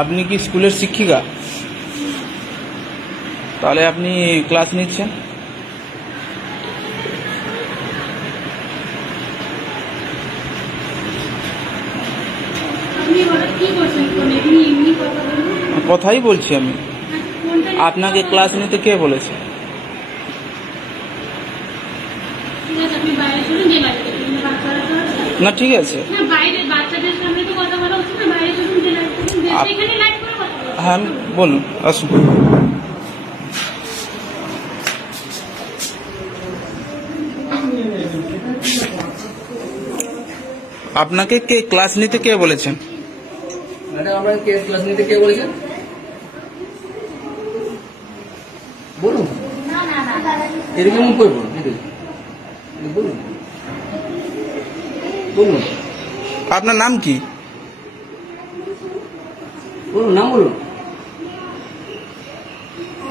আপনি কি স্কুলের শিক্ষিকা? তাহলে আপনি ক্লাস নিচ্ছেন? কথাই বলছি আমি। আপনাকে ক্লাস নিতে কে বলেছে? না ঠিক আছে, হ্যাঁ বলুন, আসুন। আপনাকে কে ক্লাস নিতে কে বলেছেন? ম্যাডাম আপনাকে কে ক্লাস নিতে কে বলেছেন বলুন। এদিকে মুখ করে বলুন, বলুন বলুন। আপনার নাম কি? বলুন, নাম বলুন।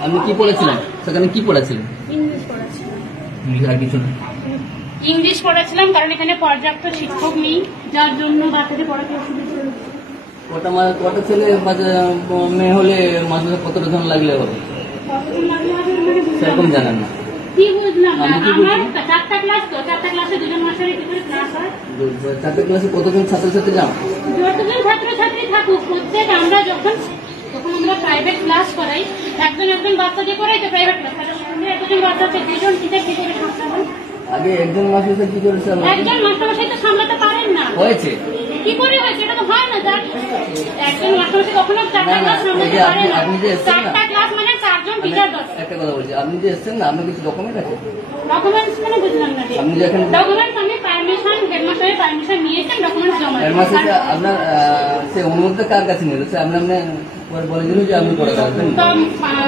আপনি কি পড়েছিলেন সেখানে? কি পড়েছিলেন? ইংলিশ পড়াছিলাম। আর কিছু না? ইংলিশ পড়াছিলাম কারণ এখানে পর্যাপ্ত শিক্ষক নেই, যার জন্য বাচ্চাদের পড়াতে অসুবিধা হচ্ছে। কটা ছেলে মেয়ে হলে মাসে কতটা ধন লাগলে হবে সেরকম জানেন না? কি বুঝলাম না, আমার 4টা ক্লাস, তো 4টা ক্লাসে দুজন মাস্টারের কি করে ক্লাস হয়? 4টা ক্লাসে কতজন ছাত্রছাত্রী যান? যতজন ছাত্রছাত্রী থাকুক, প্রত্যেক আমরা যখন আমরা প্রাইভেট ক্লাস করাই, একজন বাচ্চাকে করাই তো প্রাইভেট ক্লাস, একজন বাচ্চাকে দুজন টিচার কি করে সামলাবেন? আগে একজন মাস্টার কি করে চালাবেন? একজন মাস্টারমশাই তো সামলাতে পারেন না। হয়েছে কি করে হয়েছে? এটা তো হয় না। একজন মাস্টারমশাই কখনো 4টা ক্লাস সামলাতে পারেন না। আপনি যে এসেছেন না, 4টা ক্লাস মানে 4জন টিচার দরকার। একটা কথা বলছি, আপনি যে এসেছেন না, আপনার কিছু ডকুমেন্ট আছে? ডকুমেন্টস মানে বুঝলাম না। আপনি যে এখানে ডকুমেন্টস আমি পারমিশন, হেডমাস্টারের পারমিশন নিয়েছেন, ডকুমেন্টস জমা দিয়েছেন। হেডমাস্টার আপনার সে অনুমতি কার কাছে নিল? সে আপনি বলে দিল যে আপনি করে দেবেন,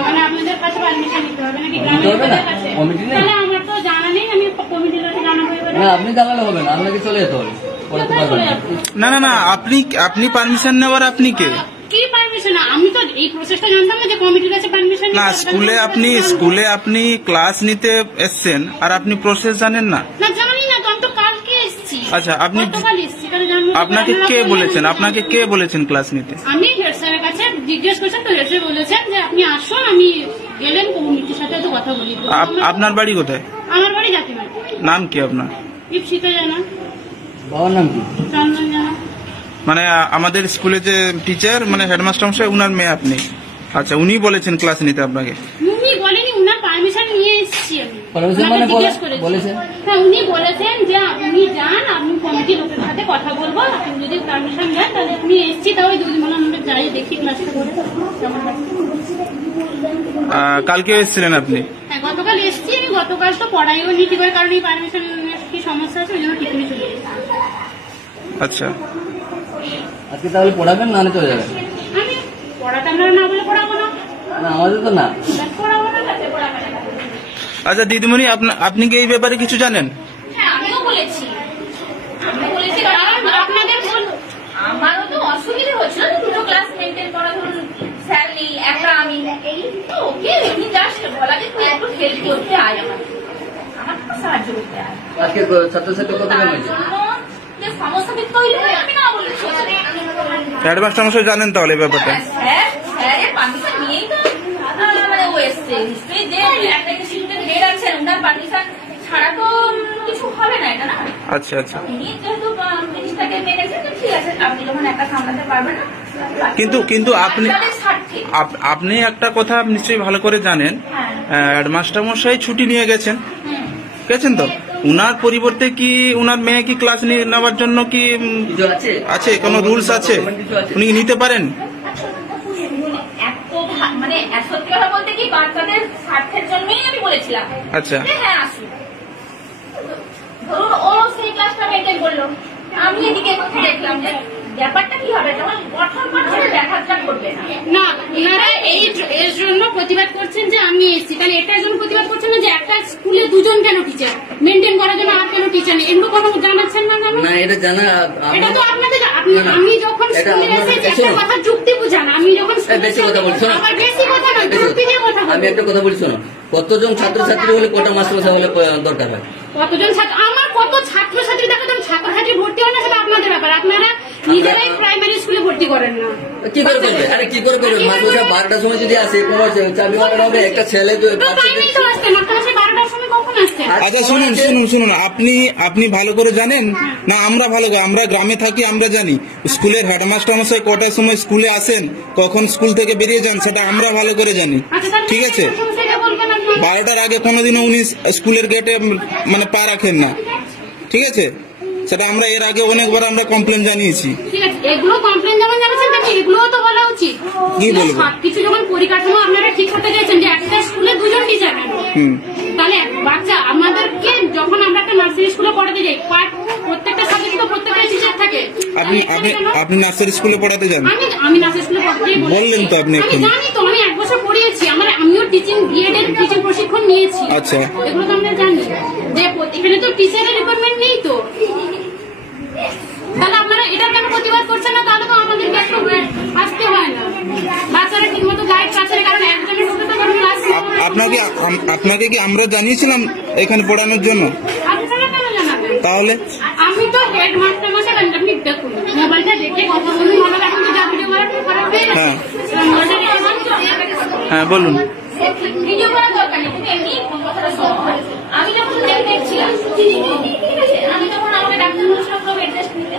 মানে আপনাদের কাছে পারমিশন নিতে হবে নাকি গ্রামের কাছে? কমিটি নেই? তাহলে আমার তো জানা নেই, আমি কমিটির কাছে জানাবো। না, আপনি জানালে হবে না, আপনাকে চলে যেতে হবে। না না না, আপনি পারমিশন নেওয়ার আপনি কে? কি পারমিশন? আমি তো এই প্রসেসটা জানতাম না যে কমিটির কাছে পারমিশন না, স্কুলে আপনি ক্লাস নিতে এসছেন আর আপনি প্রসেস জানেন না? না জানি না তো, আমি তো কালকে এসেছি। আচ্ছা, আপনাকে কে বলেছেন? আপনাকে কে বলেছেন ক্লাস নিতে? আমি হেড স্যারের কাছে জিজ্ঞেস করছেন, তো হেড স্যার বলেছেন যে আপনি আসুন, আমি গেলেন কমিটির সাথে তো কথা বলি। আপনার বাড়ি কোথায়? আমার বাড়ি জাতিমার। নাম কি আপনার? ইপসিতা জানা। বাবার নাম কি? চন্দন জানা। মানে আমাদের স্কুলে যে টিচার, মানে হেডমাস্টার মশাই, উনার মেয়ে আপনি? আচ্ছা, উনি বলেছেন ক্লাস নিতে আপনাকে? উনি বলেনি, উনার পারমিশন নিয়ে এসেছি আমি। পারমিশন মানে বলেছেন? হ্যাঁ, উনি বলেছেন যে আপনি যান, আপনি কমিটির লোকের সাথে কথা বলবো, আপনি যদি পারমিশন দেন তাহলে আপনি এসেছি। তাও ওই দুদিন বলে আমরা যাই, দেখি ক্লাসটা করে। কালকে এসেছিলেন আপনি? হ্যাঁ, গতকাল এসেছি আমি। গতকাল তো পড়াইও নি ঠিক কারণ এই পারমিশন কি সমস্যা আছে, ওই জন্য টিফিনে চলে এসেছি। আচ্ছা, আজকে তাহলে পড়াবেন না চলে যাবেন? আমি পড়াটা আমরা না বলে পড়াবো না? না, আমাদের তো না পড়াবো না, তাতে পড়াবো না। আচ্ছা দিদিমণি, আপনি কি এই ব্যাপারে কিছু জানেন? হ্যাঁ, আমিও বলেছি কারণ আপনাদের আমারও তো অসুবিধা হচ্ছিল, দুটো ক্লাস মেনটেন করা। ধরুন স্যার নেই, একটা আমি, এই তো ওকে এমনি জাস্ট বলা যে তুই একটু হেল্প করতে আয়, আমার তো সাহায্য করতে আয়। আজকে ছাত্রছাত্রী কত জন হয়েছে? যে সমস্যা তৈরি হয় আমি না বলেছি। হেডমাস্টার মশাই জানেন তাহলে ব্যাপারটা? স্যারের পারমিশন নিয়েই তো মানে ও এসছে। নিশ্চয়ই যে একটা ইনস্টিটিউটের হেড আছেন, ওনার পারমিশন ছাড়া তো কিছু হবে না, এটা না? আচ্ছা আচ্ছা। তিনি যেহেতু জিনিসটাকে মেনেছেন, ঠিক আছে, আপনি যখন একটা সামলাতে পারবেন না। কিন্তু আপনি একটা কথা নিশ্চয়ই ভালো করে জানেন, হেডমাস্টার মশাই ছুটি নিয়ে গেছেন তো, উনার পরিবর্তে কি উনার মেয়ে কি ক্লাস নেওয়ার জন্য কি আছে কোনো রুলস আছে? উনি নিতে পারেন? মানে সত্যি কথা বলতে কি, বাচ্চাদের স্বার্থের জন্যই আমি বলেছিলাম। আচ্ছা, হ্যাঁ আসুন। ধরুন ও সেই ক্লাসটা মেনটেন করলো, আমি এদিকে দেখলাম যে ব্যাপারটা কি হবে, যখন কঠোর কঠোর দেখাটা করবে না। ওনারা এর জন্য প্রতিবাদ করছেন যে আমি এসেছি। তাহলে এটার জন্য প্রতিবাদ করছেন না যে একটা স্কুলে দুজন কেন টিচার মেনটেন করার জন্য, আর কেন টিচার নেই? এগুলো কোনো জানাচ্ছেন না? না, এটা জানা, এটা তো আপনাদের। আমি যখন স্কুলে এসেছি একটা কথা যুক্তি বুঝান। আমি যখন বেশি কথা বলছি, বেশি কথা না, যুক্তি দিয়ে কথা। আমি একটা কথা বলছি, শোনো, কতজন ছাত্রছাত্রী হলে কটা মাস্টার হলে দরকার হয়? কতজন ছাত্র, আমার কত ছাত্রছাত্রী দেখো, ছাত্রছাত্রী ভর্তি হয় না, সেটা আপনাদের ব্যাপার। আপনারা নিজেরাই প্রাইমারি স্কুলে ভর্তি করেন না। কি করে করবে? আরে কি করে করবে? মাদ্রাসা 12টার সময় যদি আসে, কোনো চাবি মারা হবে, একটা ছেলে তো প্রাইমারি তো আসতেন, আপনারা সেই 12টার সময় কখন আসতেন? আচ্ছা শুনুন আপনি ভালো করে জানেন না? আমরা ভালো আমরা গ্রামে থাকি, আমরা জানি স্কুলের হেডমাস্টার মশাই কটার সময় স্কুলে আসেন, কখন স্কুল থেকে বেরিয়ে যান, সেটা আমরা ভালো করে জানি। ঠিক আছে, 12টার আগে কোনোদিনও উনি স্কুলের গেটে মানে পা রাখেন না। ঠিক আছে, সেটা আমরা এর আগে অনেকবার আমরা কমপ্লেন জানিয়েছি। ঠিক আছে, এগুলো কমপ্লেন যখন জানাচ্ছেন এগুলোও তো বলা উচিত। কি বলবো? কিছু যখন পরিকাঠামো আপনারা ঠিক করতে চাইছেন যে একটা স্কুলে 2 জন টিচার, তাহলে বাচ্চা আমাদেরকে যখন আমরা একটা নার্সারি স্কুলে পড়াতে যাই, প্রত্যেকটা সাবজেক্টে তো প্রত্যেকটা টিচার থাকে। আপনি নার্সারি স্কুলে পড়াতে যান? আমি নার্সারি স্কুলে পড়াতে বললেন তো আপনি। আমি জানি তো, আমি 1 বছর পড়িয়েছি, আমিও টিচিং বিএড এর টিচিং প্রশিক্ষণ নিয়েছি। আচ্ছা, এগুলো তো আমরা জানি যে এখানে তো টিচারের রিকোয়ারমেন্ট নেই তো, তাহলে আপনারা এটা কেন প্রতিবাদ করছেন না? তাহলে তো আমাদেরকে একটু আসতে হয় না, বাচ্চারা ঠিক মতো গাইড পাচ্ছে না, কারণ একজনের ঢুকে তো কোনো ক্লাস। আপনাকে কি আমরা জানিয়েছিলাম এখানে পড়ানোর জন্য? আপনারা কেন জানাবেন? তাহলে আমি তো হেডমাস্টার মশাই, আপনি দেখুন মোবাইলটা দেখে কথা বলুন, মনে রাখুন যে যা ভিডিও খারাপ হয়ে গেছে। হ্যাঁ বলুন। ভিডিও করার দরকার নেই, কিন্তু এমনি কোন কথাটা শোনো। আমি যখন দেখছিলাম, ঠিক আছে, আমি তখন আমাকে ডাক্তার বলেছিলাম তো বেড রেস্ট নিতে,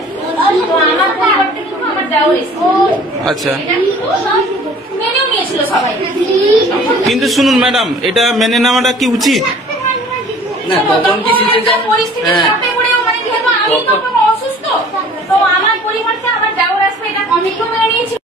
তো আমার পরিবারটা কিন্তু আমার যাওয়া এসেছে। আচ্ছা, মেনেও নিয়েছিল সবাই। কিন্তু শুনুন ম্যাডাম, এটা মেনে নেওয়াটা কি উচিত? না, তখন কি পরিস্থিতি চাপে পড়েও, মানে যেহেতু আমি তখন অসুস্থ, তো আমার পরিবারটা আমার যাওয়ার আসবে এটা কমিটিও মেনে নিয়েছিল।